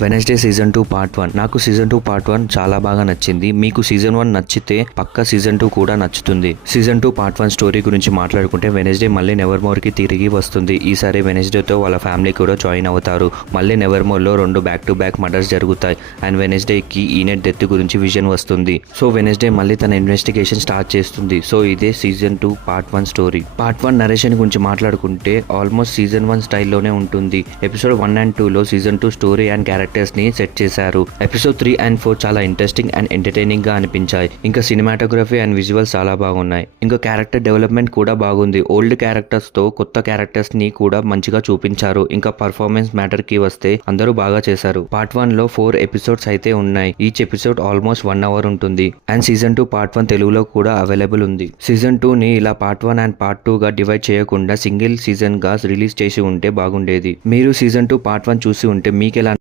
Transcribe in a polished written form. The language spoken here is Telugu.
Wednesday season 2 part 1. నాకు సీజన్ 2 పార్ట్ 1 చాలా బాగా నచ్చింది. మీకు సీజన్ 1 నచ్చితే పక్క సీజన్ 2 కూడా నచ్చుతుంది. సీజన్ 2 పార్ట్ 1 స్టోరీ గురించి మాట్లాడుకుంటే వెనస్డే మళ్ళీ నెవర్మోర్కి తిరిగి వస్తుంది. ఈసారి వెనస్డేతో వాళ్ళ ఫ్యామిలీ కూడా జాయిన్ అవుతారు. మళ్ళీ నెవర్మోర్లో 2 బ్యాక్ టు బ్యాక్ మర్డర్స్ జరుగుతాయి అండ్ వెనస్డేకి ఈనెట్ డెత్ గురించి విజన్ వస్తుంది. సో వెనస్డే మళ్ళీ తన ఇన్వెస్టిగేషన్ స్టార్ట్ చేస్తుంది. సో ఇదే season 2 part 1 story. Part 1 narration గురించి మాట్లాడుకుంటే ఆల్మోస్ట్ సీజన్ 1 స్టైల్లోనే ఉంటుంది. ఎపిసోడ్ 1 and 2లో సీజన్ 2 స్టోరీ అండ్ క్యారెక్టర్స్ ని సెట్ చేశారు. ఎపిసోడ్ 3 and 4 చాలా ఇంట్రెస్టింగ్ అండ్ ఎంటర్టైనింగ్ గా అనిపించాయి. ఇంకా సినిమాటోగ్రఫీ అండ్ విజువల్స్ చాలా బాగున్నాయి. ఇంకా క్యారెక్టర్ డెవలప్మెంట్ కూడా బాగుంది. ఓల్డ్ క్యారెక్టర్స్ తో కొత్త క్యారెక్టర్స్ ని కూడా మంచిగా చూపించారు. ఇంకా పర్ఫార్మెన్స్ మ్యాటర్ కి వస్తే అందరూ బాగా చేశారు. పార్ట్ 1 లో 4 ఎపిసోడ్స్ అయితే ఉన్నాయి. ఈచ్ ఎపిసోడ్ ఆల్మోస్ట్ 1 hour ఉంటుంది. అండ్ సీజన్ 2 పార్ట్ 1 తెలుగులో కూడా అవైలబుల్ ఉంది. సీజన్ 2 ని ఇలా పార్ట్ 1 అండ్ పార్ట్ 2 గా డివైడ్ చేయకుండా సింగిల్ సీజన్ గా రిలీజ్ చేసి ఉంటే బాగుండేది. మీరు సీజన్ 2 పార్ట్ 1 చూసి ఉంటే మీకు ఎలా